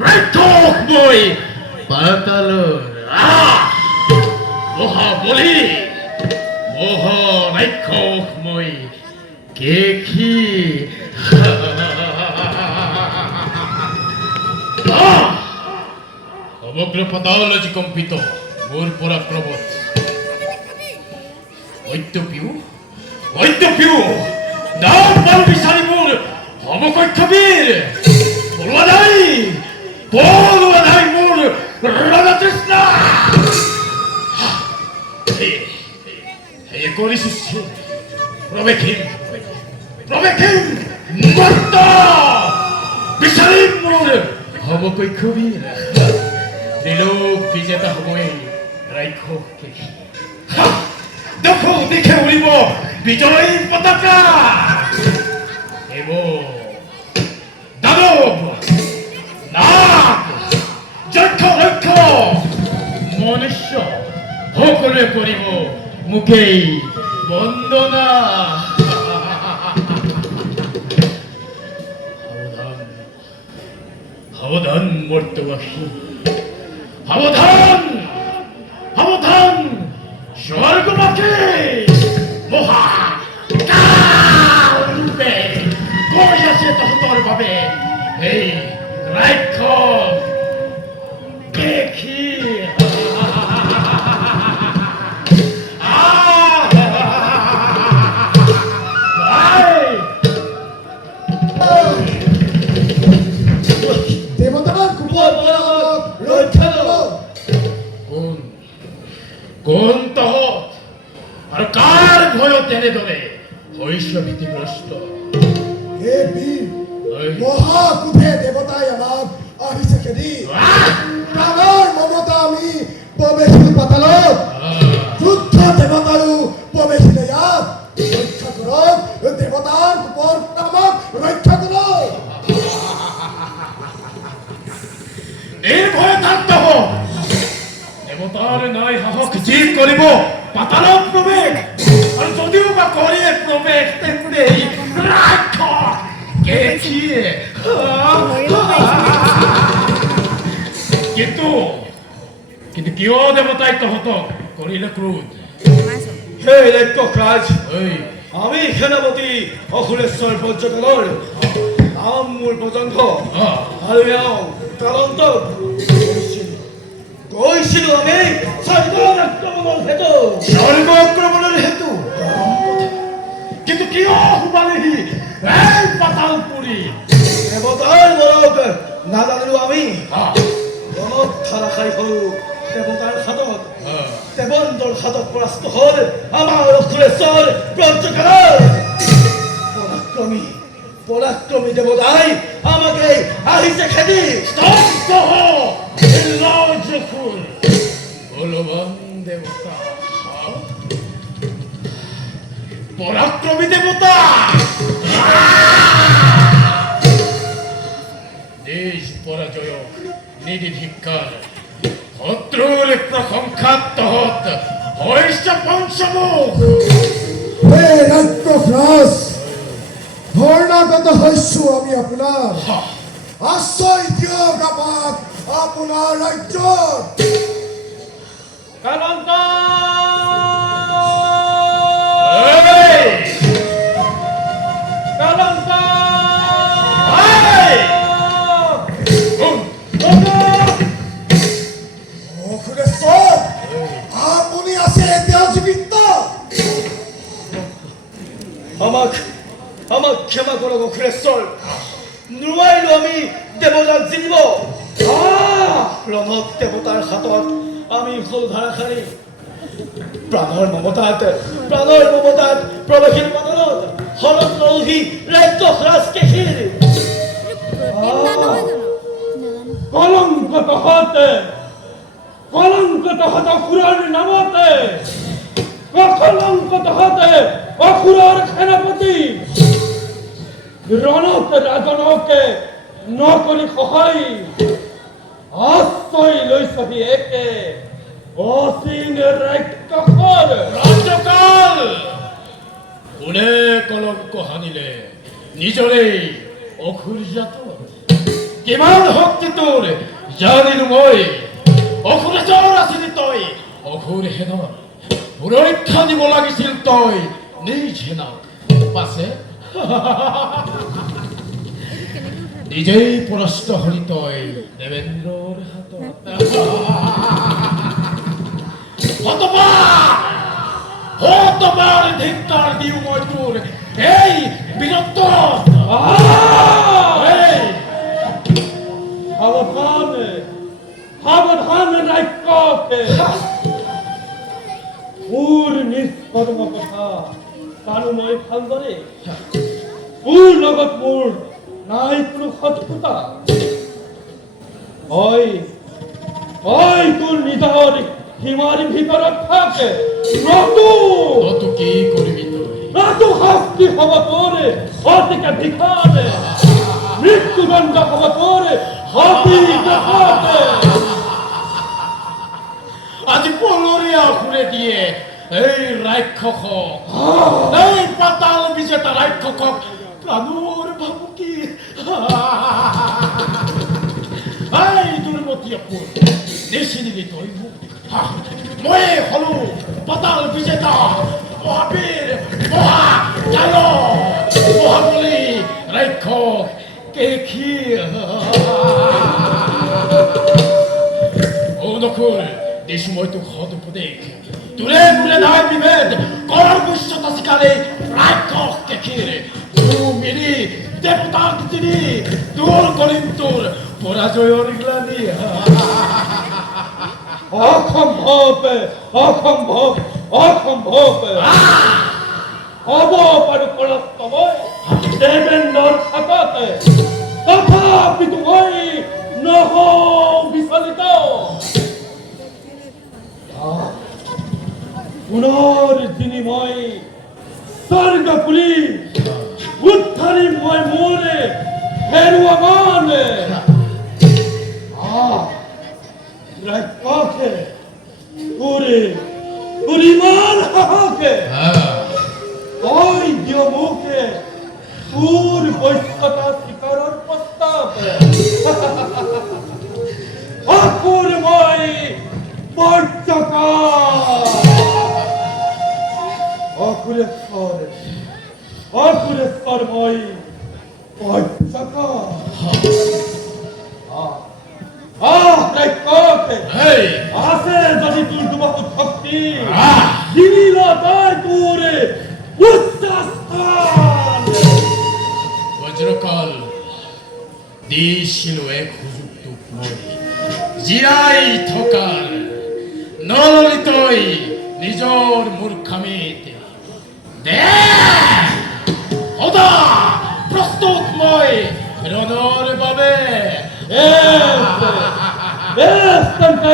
রাক্ষস মই পাতালর মহাবলী রাক্ষস মই কেখি সমগ্র পাতাল আজি কম্পিত মোর পরাক্রমত ঐত্যপিউ নাম বল বিচারি মোর সমকক্ষবীর বলুয়া নাই মোর রণতৃষ্ণা কৰিছো প্ৰৱেশিম মৰ্ত বিচাৰিম মোৰ সমকক্ষবীৰ ত্ৰিলোক বিজেতা হ'বই ৰাক্ষস কেখি দেখো দেখে উৰিব বিজয়ী পতাকা এব দানৱ নাগ যক্ষ ৰক্ষ মনুষ্য সকলোৱে কৰিব মুখেই বন্দনা সাবধান মর্তবাসী সাবধান স্বর্গবাসী মহা রূপে কৈ আছে তহঁতৰ বাবে এই ৰাক্ষস কেখি কোন তহঁত আৰু কাৰ ভয়ত তেনেদৰে হৈছ ভীতিগ্ৰস্ত হে বীৰ মহাকুভে দেৱতাই আমাক আহিছে খেদি প্ৰাণৰ মমতা আমি প্ৰৱেশিলো পাতালত যুদ্ধ দেৱতাৰো প্ৰৱেশিলে ইয়াত ৰক্ষা কৰক দেৱতাৰ কোপৰ আমাক ৰক্ষা কৰক নিৰ্ভয় শান্ত হ দেৱতাৰ নাই সাহস যি কৰিব পাতালত প্ৰৱেশ আৰু যদিও বা কৰে প্ৰৱেশ তেন্তে ৰাক্ষস কেখিয়ে কিন্তু কিয় দেৱতাই তহঁতক কৰিলে ক্ৰোধ হে ৰাক্ষসৰাজ আমি সেনাপতি অসুৰেশ্বৰ পৰ্যটনৰ নাম মোৰ পৰ্যন্ত আৰু এওঁ তদন্ত কৈছিলো আমি স্বৰ্গ আক্ৰমণৰ হেতু কিন্তু কিয় সোমালেহি এই পাতালপুৰী দেৱতাৰ বলত নাজানিলো আমি মনত ধাৰাসাৰী হল দেৱতাৰ হাতত দেৱন্তৰ হাতত পৰাস্ত হল আমাৰ অসুৰেশ্বৰ পৰ্যটনৰ পৰাক্ৰমী দেৱতাই আমাকে আহিছে খেদি বলবান দেৱতা পৰাক্ৰমী দেৱতা দেশ পৰাজয়ক নিধি ধিক্কাৰ শত্ৰুৰ প্ৰশংসাত তহঁত হৈছ পঞ্চমুখ হে ৰাক্ষসৰাজ শৰণাগত হৈছো আমি আপোনাৰ আশ্ৰয় দিয়ক আমাক আপোনাৰ ৰাজ্যত অসুৰেশ্বৰ আপুনি আছে এতিয়া জীৱিত আমাক ক্ষমা কৰক অসুৰেশ্বৰ নোৱাৰিলো আমি দেৱতাক জিনিব ৰণত দেৱতাৰ হাতত আমি হল ধাৰাসাৰী প্ৰাণৰ মমতাত প্ৰৱেশিল পাতালত হলত ৰহি ৰাক্ষসৰাজ কেখিৰ কলংক তহঁত অসুৰৰ নামতে কলংক তহঁতে অসুৰৰ সেনাপতি ৰণত ৰাজনকে নকৰি সহায় আশ্ৰয় লৈছবি একে অচিন ৰাক্ষসৰ ৰাজ্যকাল কোনে কলংক সানিলে নিজৰেই অসুৰজাত কিমান শক্তি তোৰ জানিলো মই অসুৰেশ্বৰ আছিলি তই অসুৰ হেনৰ সুৰক্ষা দিব লাগিছিল তই নিজ হেনক পাছে নিজেই পৰাস্ত হলি তই দেৱেন্দ্ৰৰ হাতত হতবাৰ ধিক্কাৰ দিও মই তোৰ এই বীৰত্ব সাৱধানে সাৱধানে ৰাক্ষসে মোৰ নিষ্কৰ্ম কথা জানো মই ভালদৰে তোৰ লগত মোৰ নাই কোনো শত্ৰুতা হয় তোৰ নিজৰ সীমাৰ ভিতৰত থাকে ততো কি কৰিবি তই শাস্তি হব তোৰে অতিকে ভিখানে মৃত্যুদণ্ড হব তোৰে অতি দেখাতে আজি পলৰীয়া সুৰে দিয়ে এই ৰাক্ষসক এই পাতাল বিজেতা ৰাক্ষসক কাণৰ ভাবুকি এই দুৰ্মতি অসুৰ নিচিনিবি তই মোক মই হলো পাতাল বিজেতা মহাবীৰ মহাবলী ৰাক্ষস কেশী নকুৰ দিছো মই তোক সৎ উপদেশ তোৰে মোৰে নাই বিভেদ কৰ বুশ্যতা চিকাৰে ৰাক্ষস কেশীৰ তোৰ মিলি দেৱতাক চিনি তোৰ কৰিম তোৰ পৰাজয়ৰ গ্লানি অসম্ভৱ হব পাৰো পৰাস্ত মই দেৱেন্দ্ৰৰ হাততে তথাপিতো মই নহওঁ বিচলিত পুনৰ যিনি মই স্বৰ্গ পুলি উদ্ধাৰি মই মোৰে হেৰুৱা মানে ৰাক্ষসে তোৰে তোৰ ইমান সাহসে তই দিয় মোকে তোৰ বৈশ্যতা স্বীকাৰৰ প্ৰস্তাৱ অসুৰ মই অসুৰেশ্বৰ মই আছে যদি তোৰ দুবাহুত শক্তি দিল তই তোৰে উচ্চস্থান বজ্ৰকাল দিছিলো এক সুযোগ তোক মই জীয়াই থকাৰ নললি তই নিজৰ মূৰ্খামিত দে সদা প্ৰস্তুত মই ৰণৰ বাবে দেখা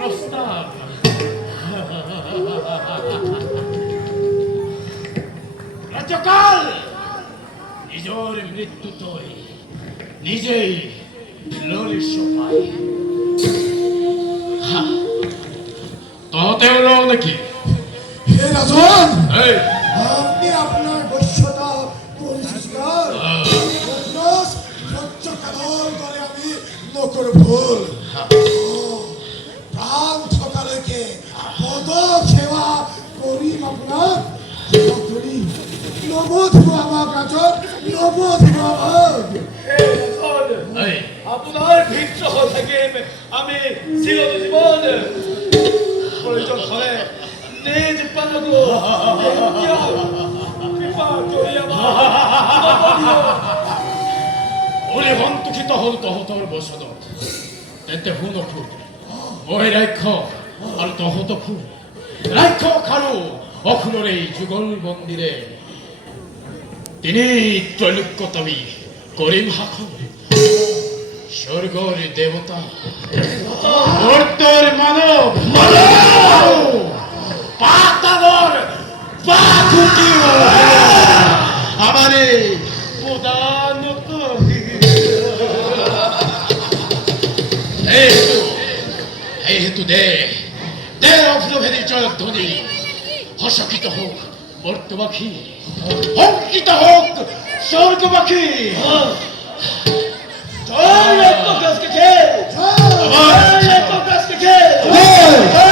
প্রস্তাব রাজ্যকাল নিজের মৃত্যু তৈ নিজেই ফ্লোরিশ পায় তহতেও লও নাকি হে রাজন এই আপনি আপনার বৈশ্যতা পরিষ্কার সহ্য কাদর করে আমি নকর ভুল প্রাণ সকালেকে পদ সেবা করিম আপনার সেবা করি নব দিব আমাক রাজন নব দিব আমাক এই আপনার বিদ্রোহ থেকে আমি চিরজীবন প্রয়োজন হলে নিজ প্রাণক কৃপা করি ওরে সন্তুষিত হল তহঁতৰ বচনত তেন্তে শুনকো মই ৰাক্ষস আৰু তহঁতকো ৰাক্ষস আৰু অসুৰৰ এই যুগল মন্দিৰে তিনি ত্ৰৈলোক্যতমী কৰিম শাসন স্বৰ্গৰ দেৱতা মৰ্তৰ মানৱ পাতালৰ বাকুটিও আমারে প্রদানত এই হেতু দে অভ্রভেদী জয়ধ্বনি হসকিত হোক মর্তবাখী অঙ্কিত হোক স্বর্গবাখী জয় রক্তগ্রাসকে জয় আমার রক্তগ্রাসকে জয় জয়